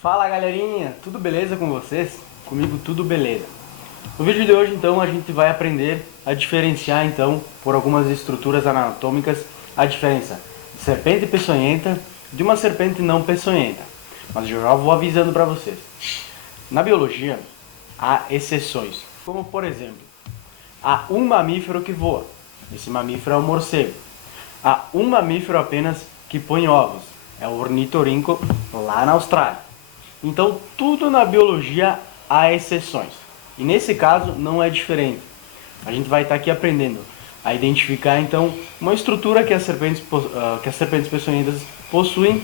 Fala galerinha, tudo beleza com vocês? Comigo tudo beleza. No vídeo de hoje então a gente vai aprender a diferenciar então por algumas estruturas anatômicas a diferença de serpente peçonhenta de uma serpente não peçonhenta. Mas eu já vou avisando para vocês. Na biologia há exceções, como por exemplo, há um mamífero que voa. Esse mamífero é o morcego. Há um mamífero apenas que põe ovos. É o ornitorrinco lá na Austrália. Então, tudo na biologia há exceções. E nesse caso não é diferente. A gente vai estar aqui aprendendo a identificar então uma estrutura que as serpentes peçonhentas possuem,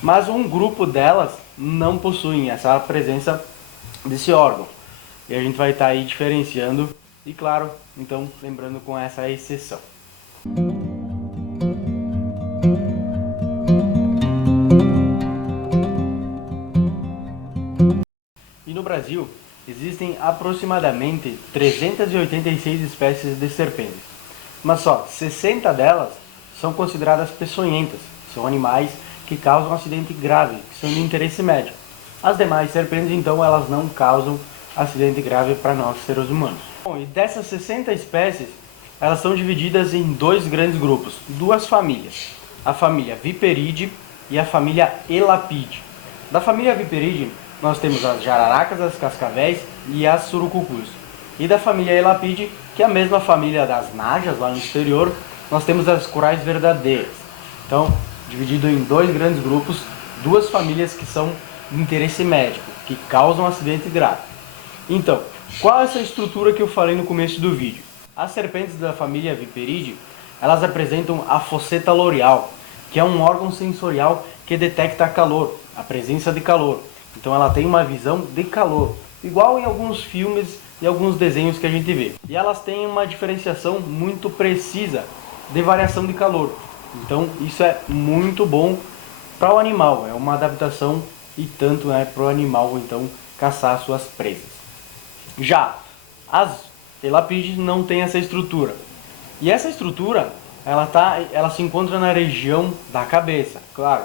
mas um grupo delas não possuem essa presença desse órgão. E a gente vai estar aí diferenciando e, claro, então lembrando com essa exceção. E no Brasil, existem aproximadamente 386 espécies de serpentes, mas só 60 delas são consideradas peçonhentas, são animais que causam acidente grave, que são de interesse médio. As demais serpentes, então, elas não causam acidente grave para nós, seres humanos. Bom, e dessas 60 espécies, elas são divididas em dois grandes grupos, duas famílias, a família Viperidae e a família Elapide. Da família Viperidae, nós temos as jararacas, as cascavéis e as surucucus. E da família Elapide, que é a mesma família das najas lá no exterior, nós temos as corais verdadeiras. Então, dividido em dois grandes grupos, duas famílias que são de interesse médico, que causam acidente grave. Então, qual é essa estrutura que eu falei no começo do vídeo? As serpentes da família Viperidae, elas apresentam a fosseta loreal, que é um órgão sensorial que detecta calor, a presença de calor. Então ela tem uma visão de calor, igual em alguns filmes e alguns desenhos que a gente vê. E elas têm uma diferenciação muito precisa de variação de calor. Então isso é muito bom para o animal, é uma adaptação e tanto para o animal então caçar suas presas. Já as Elapides não têm essa estrutura. E essa estrutura ela se encontra na região da cabeça, claro,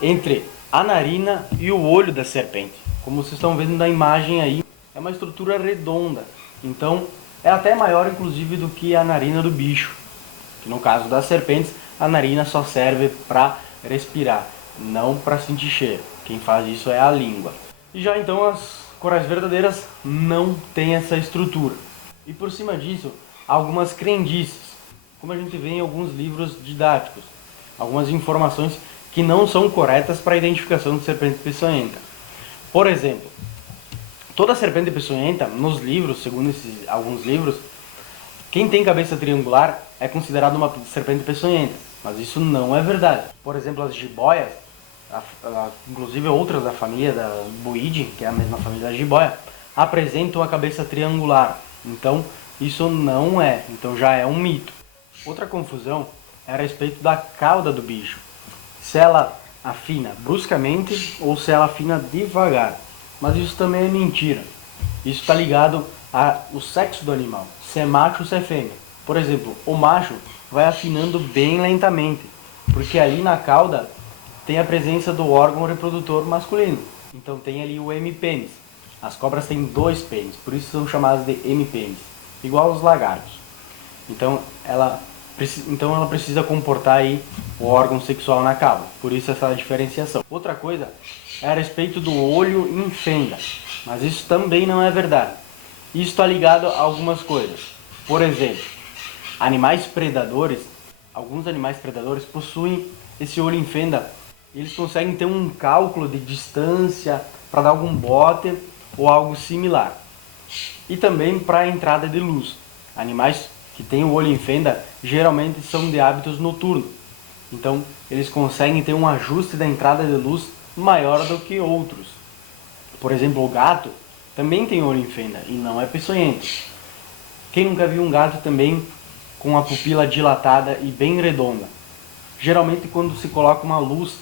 entre a narina e o olho da serpente. Como vocês estão vendo na imagem aí, é uma estrutura redonda. Então, é até maior inclusive do que a narina do bicho. Que no caso das serpentes, a narina só serve para respirar, não para sentir cheiro. Quem faz isso é a língua. E já então as corais verdadeiras não têm essa estrutura. E por cima disso, algumas crendices, como a gente vê em alguns livros didáticos. Algumas informações que não são corretas para a identificação de serpente peçonhenta. Por exemplo, toda serpente peçonhenta, nos livros, segundo alguns livros, quem tem cabeça triangular é considerado uma serpente peçonhenta, mas isso não é verdade. Por exemplo, as jiboias, inclusive outras da família da Boidae, que é a mesma família da jiboia, apresentam a cabeça triangular. Então, isso não é, então já é um mito. Outra confusão é a respeito da cauda do bicho. Se ela afina bruscamente ou se ela afina devagar. Mas isso também é mentira. Isso está ligado ao sexo do animal, se é macho ou se é fêmea. Por exemplo, o macho vai afinando bem lentamente, porque ali na cauda tem a presença do órgão reprodutor masculino. Então tem ali o hemipênis. As cobras têm dois pênis, por isso são chamadas de hemipênis, igual aos lagartos. Então ela precisa comportar aí o órgão sexual na cauda, por isso essa diferenciação. Outra coisa é a respeito do olho em fenda, mas isso também não é verdade. Isso está ligado a algumas coisas. Por exemplo, alguns animais predadores possuem esse olho em fenda, eles conseguem ter um cálculo de distância para dar algum bote ou algo similar. E também para a entrada de luz. Animais que têm o olho em fenda geralmente são de hábitos noturnos. Então, eles conseguem ter um ajuste da entrada de luz maior do que outros. Por exemplo, o gato também tem olho em fenda e não é peçonhento. Quem nunca viu um gato também com a pupila dilatada e bem redonda? Geralmente quando se coloca uma luz,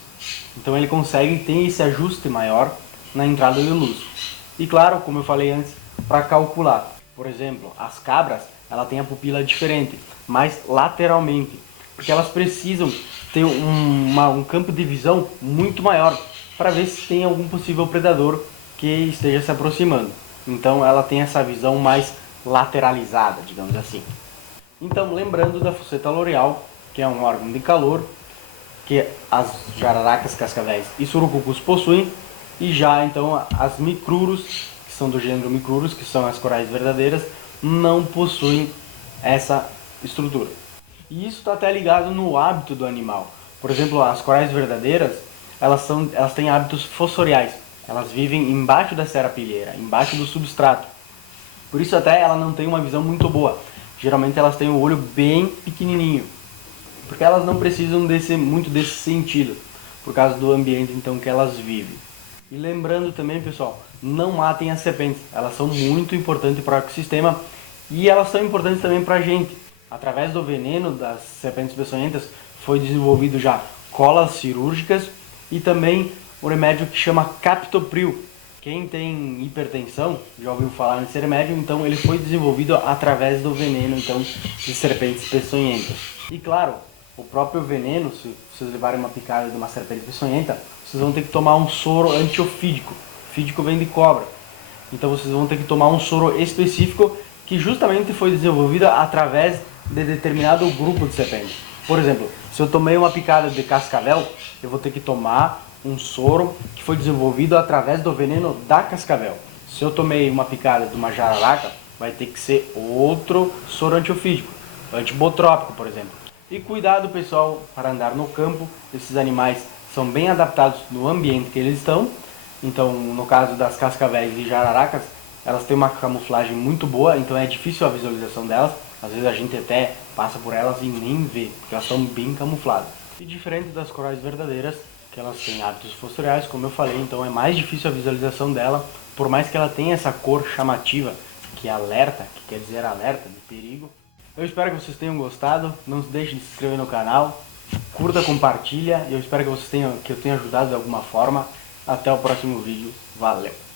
então ele consegue ter esse ajuste maior na entrada de luz. E claro, como eu falei antes, para calcular. Por exemplo, as cabras, ela tem a pupila diferente, mais lateralmente, porque elas precisam ter um campo de visão muito maior para ver se tem algum possível predador que esteja se aproximando. Então ela tem essa visão mais lateralizada, digamos assim. Então, lembrando da fosseta loreal, que é um órgão de calor que as jararacas, cascavéis e surucucus possuem, e já então as micruros, que são do gênero micruros, que são as corais verdadeiras, não possuem essa estrutura. E isso está até ligado no hábito do animal. Por exemplo, as corais verdadeiras, elas têm hábitos fossoriais. Elas vivem embaixo da serapilheira, embaixo do substrato. Por isso até ela não tem uma visão muito boa. Geralmente elas têm o olho bem pequenininho, porque elas não precisam muito desse sentido, por causa do ambiente então que elas vivem. E lembrando também, pessoal, não matem as serpentes. Elas são muito importantes para o ecossistema e elas são importantes também para a gente. Através do veneno das serpentes peçonhentas foi desenvolvido já colas cirúrgicas e também um remédio que chama captopril. Quem tem hipertensão já ouviu falar nesse remédio, então ele foi desenvolvido através do veneno então, de serpentes peçonhentas. E claro, o próprio veneno, se vocês levarem uma picada de uma serpente peçonhenta, vocês vão ter que tomar um soro antiofídico. Fídico vem de cobra. Então vocês vão ter que tomar um soro específico que justamente foi desenvolvido através de determinado grupo de serpentes. Por exemplo, se eu tomei uma picada de cascavel, eu vou ter que tomar um soro que foi desenvolvido através do veneno da cascavel. Se eu tomei uma picada de uma jararaca, vai ter que ser outro soro antiofídico, antibotrópico, por exemplo. E cuidado, pessoal, para andar no campo, esses animais são bem adaptados no ambiente que eles estão. Então, no caso das cascavéis e jararacas, elas têm uma camuflagem muito boa, então é difícil a visualização delas. Às vezes a gente até passa por elas e nem vê, porque elas são bem camufladas. E diferente das corais verdadeiras, que elas têm hábitos fossoriais, como eu falei, então é mais difícil a visualização dela, por mais que ela tenha essa cor chamativa, que alerta, que quer dizer alerta de perigo. Eu espero que vocês tenham gostado, não se deixe de se inscrever no canal, curta, compartilha, e eu espero que eu tenha ajudado de alguma forma. Até o próximo vídeo, valeu!